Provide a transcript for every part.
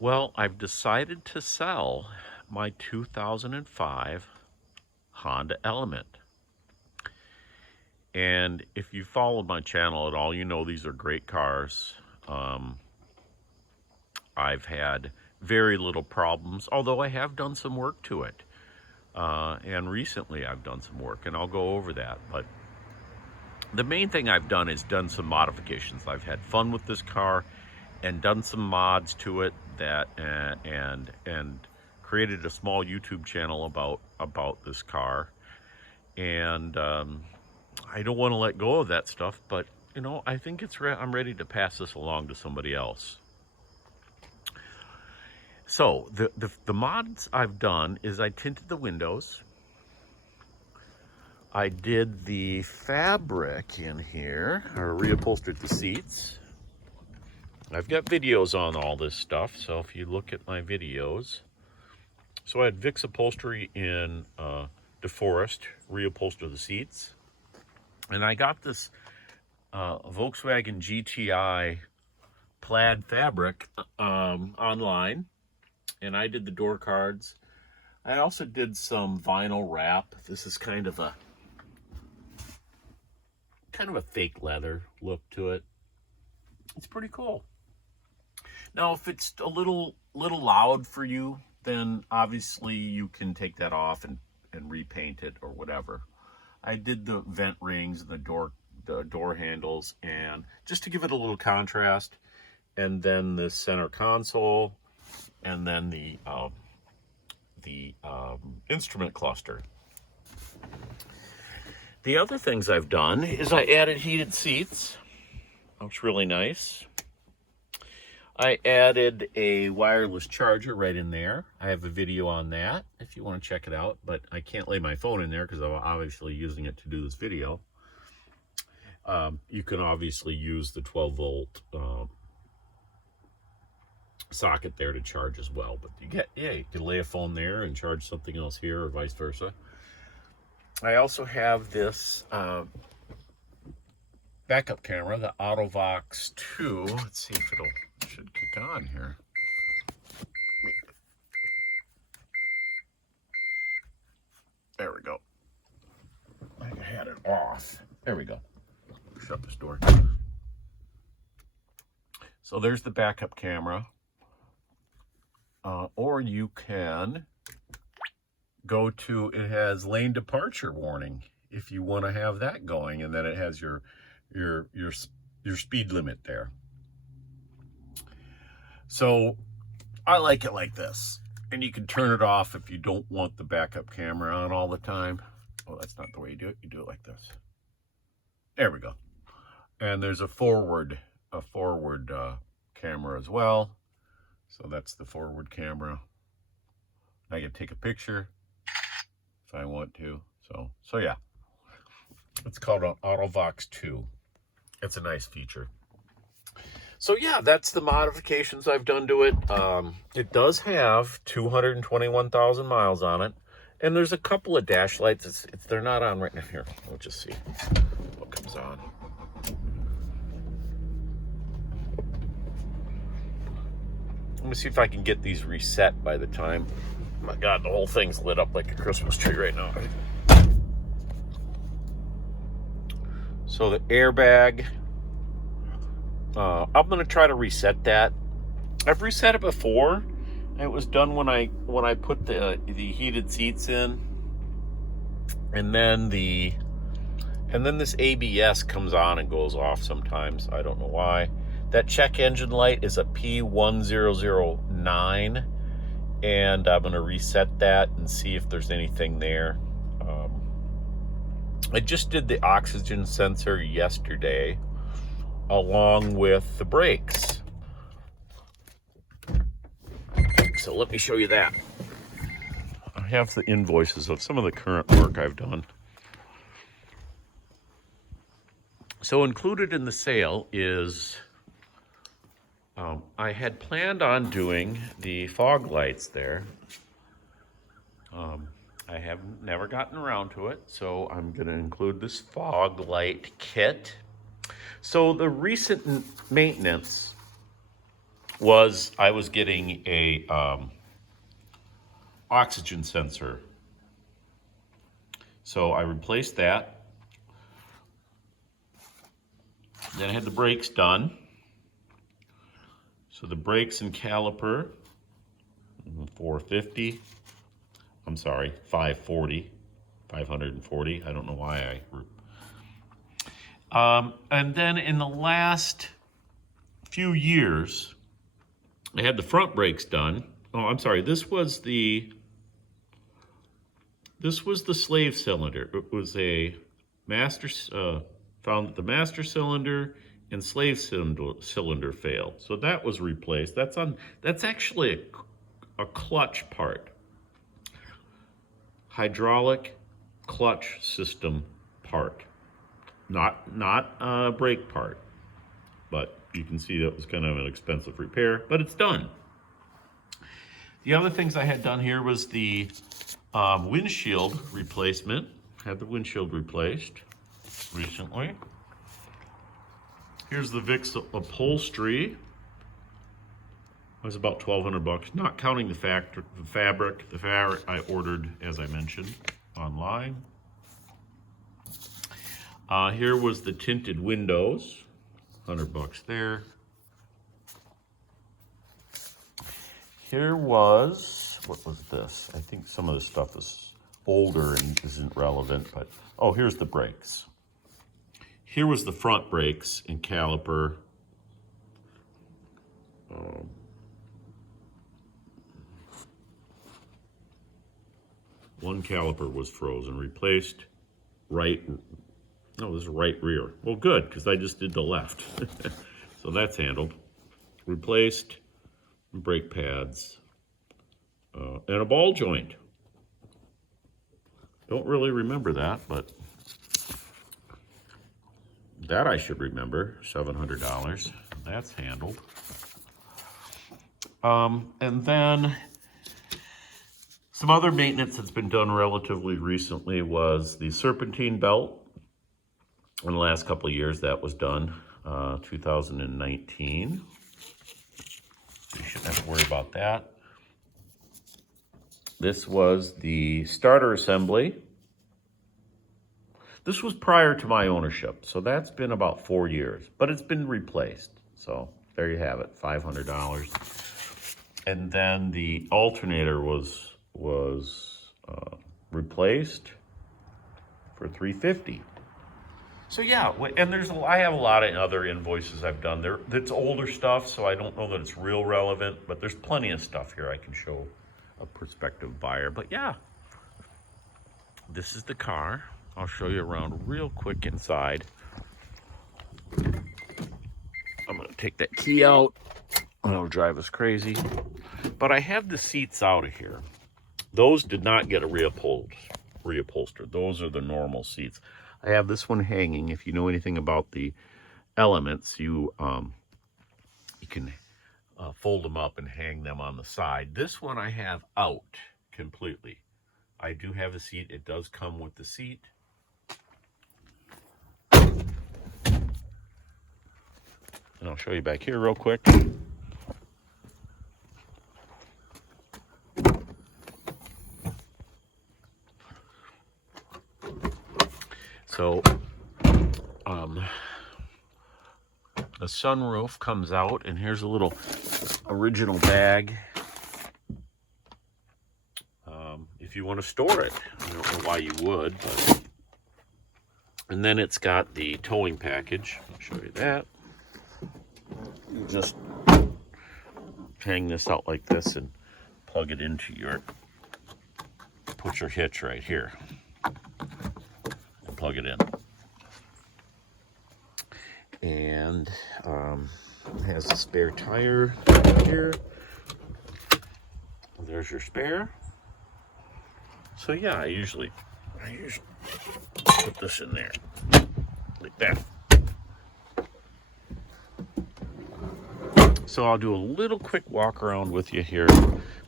Well, I've decided to sell my 2005 Honda Element. And if you followed my channel at all, you know these are great cars. Um, I've had very little problems, although I have done some work to it. And recently I've done some work, and I'll go over that. But the main thing I've done is done some modifications. I've had fun with this car and done some mods to it that and created a small YouTube channel about this car. And I don't want to let go of that stuff, but you know, I think I'm ready to pass this along to somebody else. So the mods I've done is I tinted the windows. I did the fabric in here, or reupholstered the seats. I've got videos on all this stuff, so if you look at my videos. So I had Vicks Upholstery in DeForest reupholster the seats. And I got this Volkswagen GTI plaid fabric online, and I did the door cards. I also did some vinyl wrap. This is kind of a fake leather look to it. It's pretty cool. Now, if it's a little loud for you, then obviously you can take that off and repaint it or whatever. I did the vent rings and the door handles, and just to give it a little contrast, and then the center console, and then the instrument cluster. The other things I've done is I added heated seats. Looks really nice. I added a wireless charger right in there. I have a video on that if you want to check it out, but I can't lay my phone in there because I'm obviously using it to do this video. You can obviously use the 12 volt socket there to charge as well, but you can lay a phone there and charge something else here, or vice versa. I also have this backup camera, the Autovox 2. Let's see if should kick on here. There we go. I had it off. There we go. Shut this door. So there's the backup camera. Or you can go to, it has lane departure warning if you want to have that going, and then it has your speed limit there. So I like it like this, and you can turn it off if you don't want the backup camera on all the time. Oh, that's not the way you do it. You do it like this. There we go. And there's a forward camera as well. So that's the forward camera. I can take a picture if I want to. So yeah, it's called an Autovox 2. It's a nice feature. So yeah, that's the modifications I've done to it. It does have 221,000 miles on it, and there's a couple of dash lights. They're not on right now. Here, we'll just see what comes on. Let me see if I can get these reset by the time. Oh my God, the whole thing's lit up like a Christmas tree right now. So the airbag, I'm gonna try to reset that. I've reset it before. It was done when I put the heated seats in, and then this ABS comes on and goes off sometimes. I don't know why. That check engine light is a P1009, and I'm going to reset that and see if there's anything there. I just did the oxygen sensor yesterday, along with the brakes. So let me show you that. I have the invoices of some of the current work I've done. So included in the sale is, I had planned on doing the fog lights there. I have never gotten around to it, so I'm going to include this fog light kit. So the recent maintenance was I was getting a oxygen sensor. So I replaced that. Then I had the brakes done. So the brakes and caliper, 450. I'm sorry, 540. 540. I don't know why and then in the last few years, I had the front brakes done. Oh, I'm sorry. This was the slave cylinder. It was a master, found that the master cylinder and slave cylinder failed. So that was replaced. That's actually a clutch part. Hydraulic clutch system part. Not a brake part. But you can see that was kind of an expensive repair, but it's done. The other things I had done here was the windshield replacement. Had the windshield replaced recently. Here's the VIX upholstery. It was about $1,200, not counting the fabric. The fabric I ordered, as I mentioned, online. Here was the tinted windows, $100 there. Here was, what was this? I think some of this stuff is older and isn't relevant, but, oh, here's the brakes. Here was the front brakes and caliper. One caliper was frozen, replaced right, no, this is right rear. Well, good, because I just did the left. So that's handled. Replaced brake pads and a ball joint. Don't really remember that, but that I should remember, $700. That's handled. And then some other maintenance that's been done relatively recently was the serpentine belt. In the last couple of years, that was done, 2019. You shouldn't have to worry about that. This was the starter assembly. This was prior to my ownership, so that's been about 4 years, but it's been replaced. So there you have it, $500. And then the alternator was replaced for $350. So yeah, and I have a lot of other invoices I've done there. That's older stuff, so I don't know that it's real relevant, but there's plenty of stuff here I can show a prospective buyer. But yeah, this is the car. I'll show you around real quick inside. I'm gonna take that key out, and it'll drive us crazy. But I have the seats out of here. Those did not get a reupholstered. Those are the normal seats. I have this one hanging. If you know anything about the Elements, you can fold them up and hang them on the side. This one I have out completely. I do have a seat. It does come with the seat. And I'll show you back here real quick. So, the sunroof comes out, and here's a little original bag. If you want to store it, I don't know why you would, but. And then it's got the towing package. I'll show you that. You just hang this out like this and plug it into put your hitch right here and plug it in. And it has a spare tire here. There's your spare. So yeah, I usually put this in there like that. So I'll do a little quick walk around with you here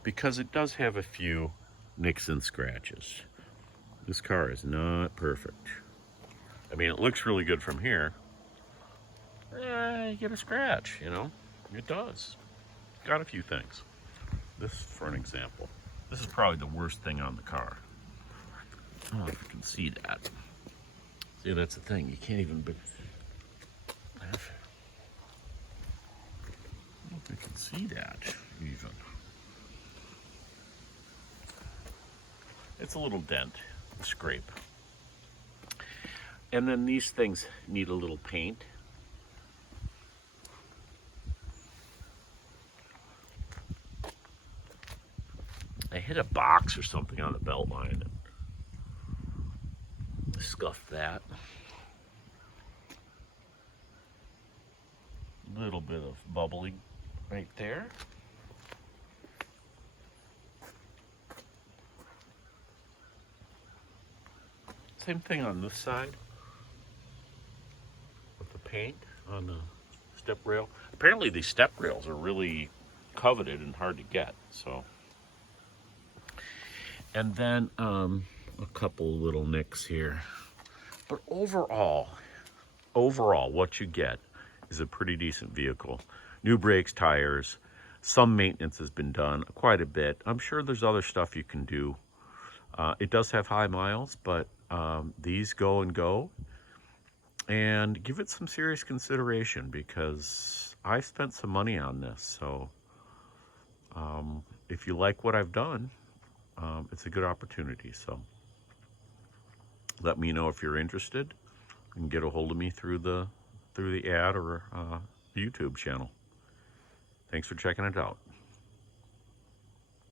because it does have a few nicks and scratches. This car is not perfect. I mean, it looks really good from here. You get a scratch, you know, it does. got a few things. This, for an example, this is probably the worst thing on the car. I don't know if you can see that. See, that's the thing. You can't even. I don't know if you can see that even. It's a little dent, scrape. And then these things need a little paint. I hit a box or something on the belt line and scuffed that. A little bit of bubbling right there. Same thing on this side with the paint on the step rail. Apparently these step rails are really coveted and hard to get, so. And then a couple little nicks here. But overall, what you get is a pretty decent vehicle. New brakes, tires, some maintenance has been done, quite a bit. I'm sure there's other stuff you can do. It does have high miles, but these go and go. And give it some serious consideration because I spent some money on this. So if you like what I've done, it's a good opportunity. So let me know if you're interested. You can get a hold of me through the ad or the YouTube channel. Thanks for checking it out.